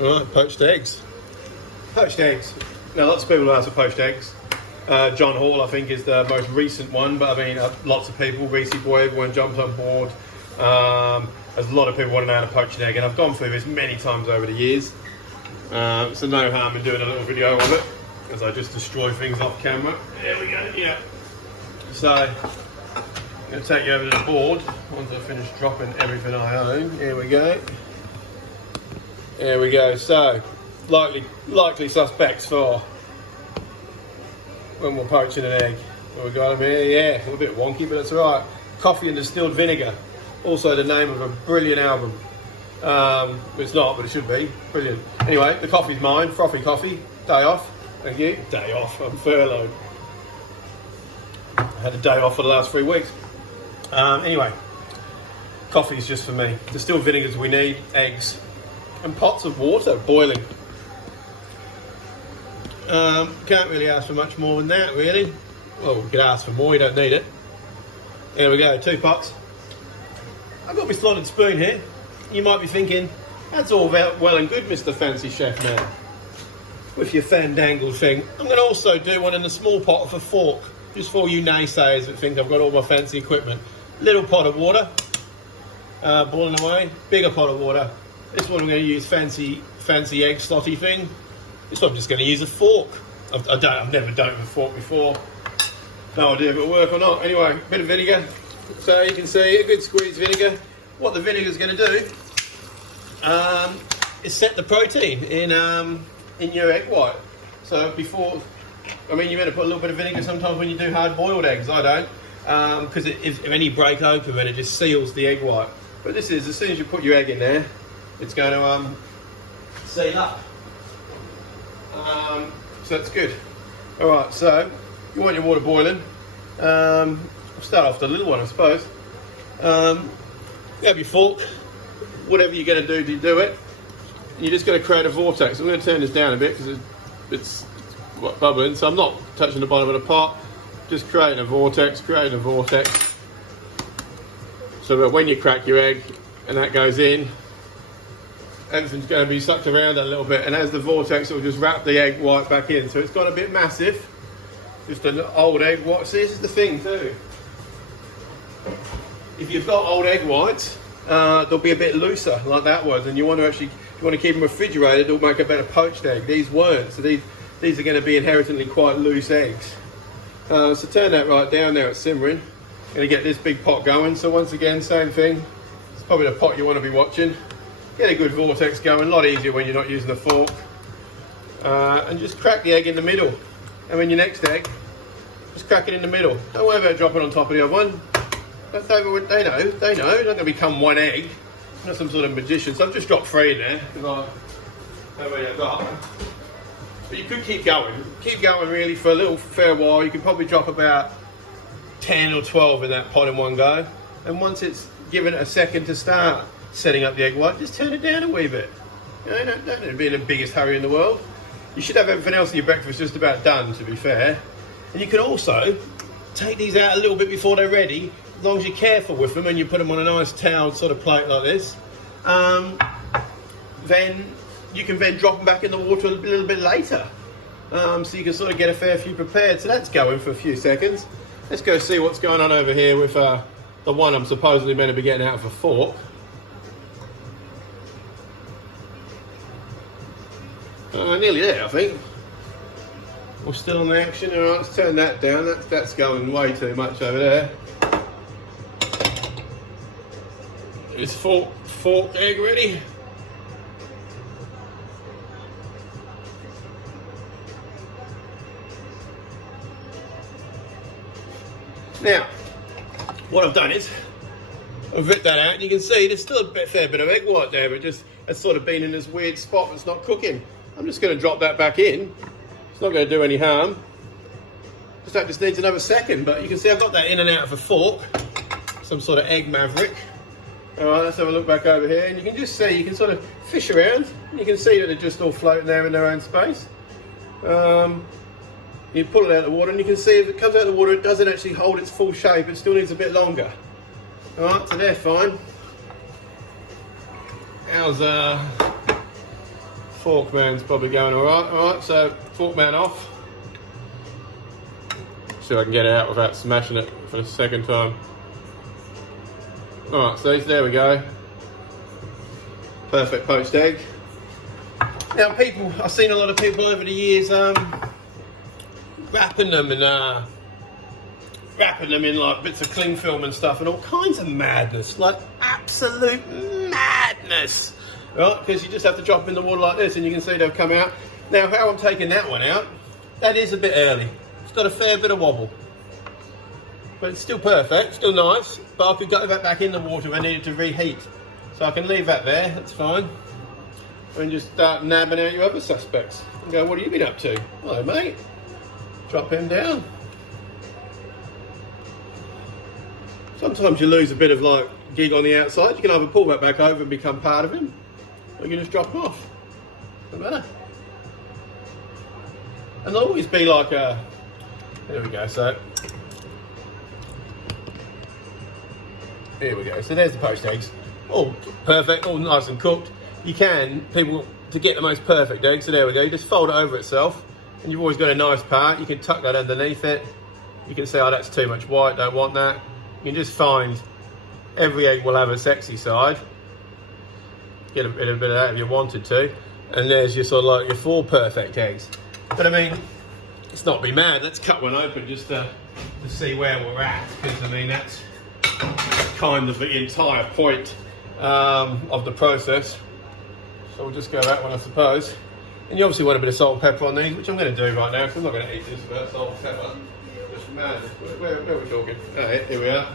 Alright, poached eggs. Poached eggs. Now lots of people ask for poached eggs. John Hall, I think, is the most recent one, but I mean, lots of people, Reese Boy, everyone jumped on board. There's a lot of people want to know how to poach an egg, and I've gone through this many times over the years. So no harm in doing a little video of it, as I just destroy things off camera. There we go, yeah. So, I'm going to take you over to the board once I finish dropping everything I own. Here we go. There we go. So, likely suspects for when we're poaching an egg. What we got them here? Yeah, a bit wonky, but it's alright. Coffee and Distilled Vinegar. Also the name of a brilliant album. It's not, but it should be. Brilliant. Anyway, the coffee's mine. Frothy coffee. Day off. Thank you. Day off. I'm furloughed. I had a day off for the last 3 weeks. Anyway, coffee's just for me. Distilled vinegars we need. Eggs. And pots of water boiling. Can't really ask for much more than that, really. Well, we could ask for more, you don't need it. Here we go, 2 pots. I've got my slotted spoon here. You might be thinking, that's all well and good, Mr. Fancy Chef man, with your fandangle thing. I'm going to also do one in a small pot of a fork, just for you naysayers that think I've got all my fancy equipment. Little pot of water, boiling away. Bigger pot of water. This one I'm going to use fancy egg slotty thing. This one I'm just going to use a fork. I've never done it with a fork before. No idea if it'll work or not. Anyway, a bit of vinegar. So you can see a good squeeze vinegar. What the vinegar is going to do is set the protein in your egg white. So before, I mean, you're going to put a little bit of vinegar sometimes when you do hard-boiled eggs. I don't, because if any break open, then it just seals the egg white. But this is, as soon as you put your egg in there, it's going to seal up. So that's good. All right, so you want your water boiling. We'll start off with the little one, I suppose. You have your fork, whatever you're going to do it. And you're just going to create a vortex. I'm going to turn this down a bit because it's bubbling, so I'm not touching the bottom of the pot. Just creating a vortex, so that when you crack your egg and that goes in, everything's going to be sucked around a little bit, and as the vortex, it will just wrap the egg white back in. So it's got a bit massive, just an old egg white. See, this is the thing too. If you've got old egg whites, they'll be a bit looser, like that was, and you want to keep them refrigerated. It'll make a better poached egg. These weren't, so these are going to be inherently quite loose eggs. So turn that right down there. It's simmering. Going to get this big pot going. So once again, same thing. It's probably the pot you want to be watching. Get a good vortex going. A lot easier when you're not using a fork. And just crack the egg in the middle. And when your next egg, just crack it in the middle. Don't worry about dropping on top of the other one. They know. They're not going to become one egg. I'm not some sort of magician. So I've just dropped 3 in there because I don't really got. But you could keep going. Keep going really for a little fair while. You could probably drop about 10 or 12 in that pot in one go. And once it's given it a second to start setting up the egg white, just turn it down a wee bit. You know, don't be in the biggest hurry in the world. You should have everything else in your breakfast just about done, to be fair. And you can also take these out a little bit before they're ready, as long as you're careful with them and you put them on a nice towel sort of plate like this. Then you can then drop them back in the water a little bit later. So you can sort of get a fair few prepared. So that's going for a few seconds. Let's go see what's going on over here with the one I'm supposedly meant to be getting out of a fork. Nearly there, I think. We're still on the action. All right, let's turn that down. That's going way too much over there. Is fork egg ready? Now, what I've done is I've ripped that out, and you can see there's still a fair bit of egg white there, but just it's sort of been in this weird spot that's not cooking. I'm just going to drop that back in. It's not going to do any harm. That just needs another second, but you can see I've got that in and out of a fork. Some sort of egg maverick. All right, let's have a look back over here, and you can just see, you can sort of fish around. You can see that they're just all floating there in their own space. You pull it out of the water, and you can see if it comes out of the water, it doesn't actually hold its full shape. It still needs a bit longer. All right, so they're fine. How's Fork man's probably going all right. All right, so fork man off. See if I can get it out without smashing it for the second time. All right, so there we go. Perfect poached egg. Now, people, I've seen a lot of people over the years wrapping them in like bits of cling film and stuff, and all kinds of madness, like absolute madness, right? Because you just have to drop in the water like this, and you can see they'll come out. Now, how I'm taking that one out, that is a bit early. It's got a fair bit of wobble, but it's still perfect, still nice. But I could go that back in the water if I needed to reheat, so I can leave that there. That's fine. And just start nabbing out your other suspects and go, what have you been up to? Hello, mate. Drop him down. Sometimes you lose a bit of like gig on the outside. You can either pull that back over and become part of him, or you can just drop him off. Doesn't matter. And there'll always be like a, there we go, so here we go. So there's the poached eggs. All perfect, all nice and cooked. You can, people, to get the most perfect egg, so there we go, you just fold it over itself, and you've always got a nice part. You can tuck that underneath it. You can say, oh, that's too much white, don't want that. You can just find every egg will have a sexy side. Get a bit of that if you wanted to. And there's your sort of like your 4 perfect eggs. But I mean, let's not be mad. Let's cut one open just to see where we're at. Because I mean, that's kind of the entire point of the process. So we'll just go that one, I suppose. And you obviously want a bit of salt and pepper on these, which I'm going to do right now, because I'm not going to eat this without salt and pepper. Just mad. Where are we talking? Oh, here we are.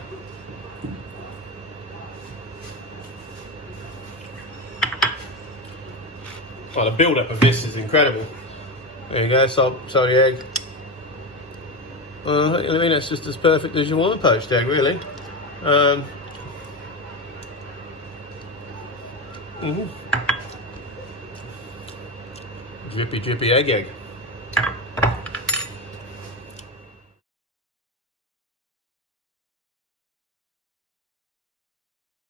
Oh, the build-up of this is incredible. There you go, salty egg. I mean, that's just as perfect as you want a poached egg, really. Drippy, drippy egg.